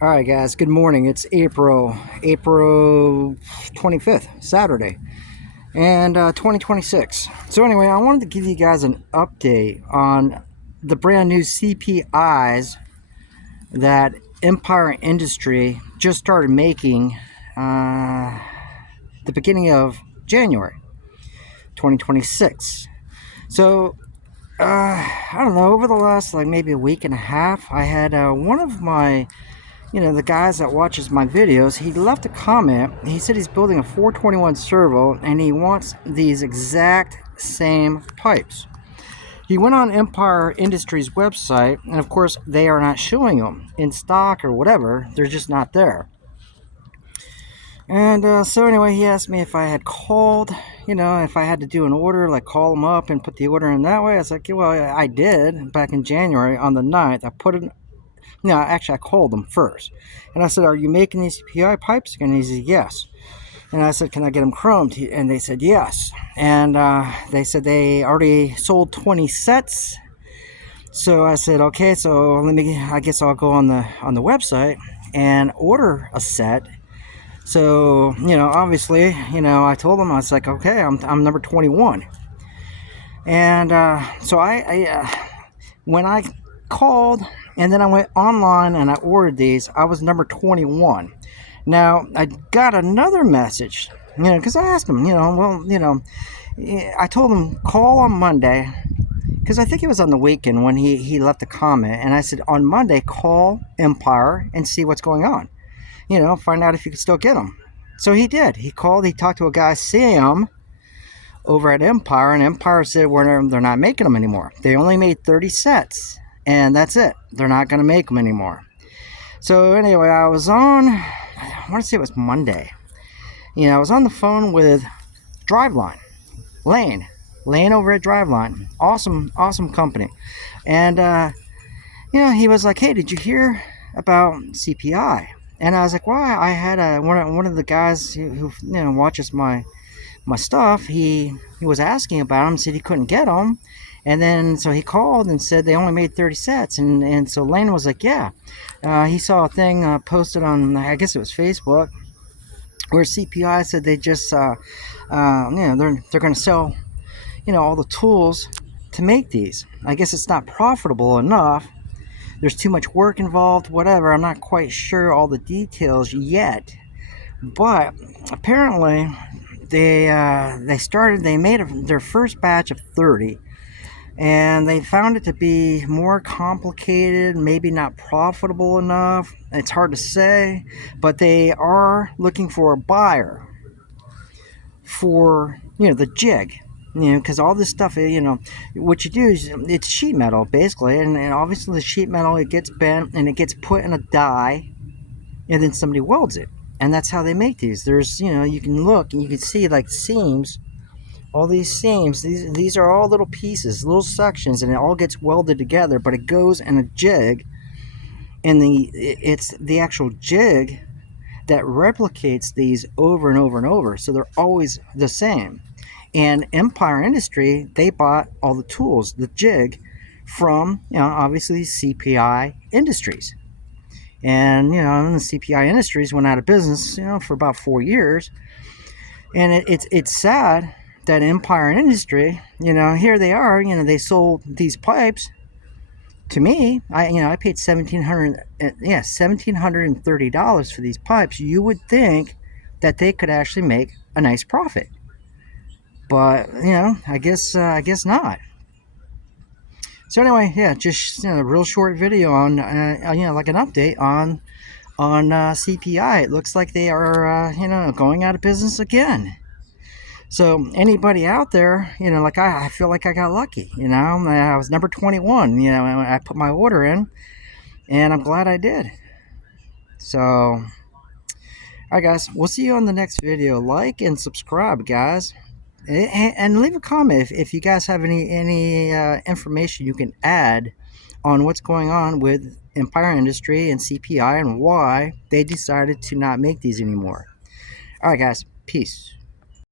All right, guys. Good morning. It's April 25th, Saturday, and 2026. So anyway, I wanted to give you guys an update on the brand new CPIs that Empire Industry just started making the beginning of January 2026. So I don't know. Over the last like maybe a week and a half, I had one of my the guys that watches my videos, he left a comment. He said he's building a 421 servo and he wants these exact same pipes. He went on Empire Industries website, and of course they are not showing them in stock or whatever. They're just not there. And so anyway, he asked me if I had called, if I had to do an order, like call them up and put the order in that way. I was like, yeah, well, I did back in January on the 9th. I put it. No, actually, I called them first. And I said, are you making these PI pipes? And he said, yes. And I said, can I get them chromed? And they said, yes. And they said they already sold 20 sets. So I said, okay, so I guess I'll go on the website and order a set. So, obviously, I told them, I was like, okay, I'm number 21. And so when I called and then I went online and I ordered these, I was number 21. Now, I got another message, because I asked him, I told him call on Monday, because I think it was on the weekend when he left a comment, and I said, on Monday, call Empire and see what's going on. Find out if you can still get them. So he did. He called, he talked to a guy, Sam, over at Empire, and Empire said they're not making them anymore. They only made 30 sets, and that's it. They're not going to make them anymore. So anyway, I want to say it was Monday. I was on the phone with Driveline, Lane over at Driveline. Awesome company. And, he was like, hey, did you hear about CPI? And I was like, well, I had one of the guys who watches my stuff. He was asking about them, said he couldn't get them. And then so he called and said they only made 30 sets. And so Lane was like, yeah. He saw a thing posted on, I guess it was Facebook, where CPI said they just, they're going to sell, all the tools to make these. I guess it's not profitable enough. There's too much work involved, whatever. I'm not quite sure all the details yet. But apparently they made their first batch of 30. And they found it to be more complicated, maybe not profitable enough. It's hard to say, but they are looking for a buyer for, the jig. Because all this stuff, what you do is it's sheet metal, basically. And obviously the sheet metal, it gets bent and it gets put in a die, and then somebody welds it. And that's how they make these. There's, you can look and you can see like seams. All these seams, these are all little pieces, little sections, and it all gets welded together, but it goes in a jig, and it's the actual jig that replicates these over and over and over, so they're always the same. And Empire Industry, they bought all the tools, the jig, from, obviously CPI Industries. And, the CPI Industries went out of business, for about 4 years. And it's sad that Empire Industry, here they are, they sold these pipes to me. I paid $1,730 for these pipes. You would think that they could actually make a nice profit, but I guess not. So anyway, yeah, just a real short video on like an update on CPI. It looks like they are going out of business again. So anybody out there, like I feel like I got lucky, I was number 21, I put my order in, and I'm glad I did. So, all right, guys, we'll see you on the next video. Like and subscribe, guys, and leave a comment if you guys have any information you can add on what's going on with Empire Industry and CPI and why they decided to not make these anymore. All right, guys, peace.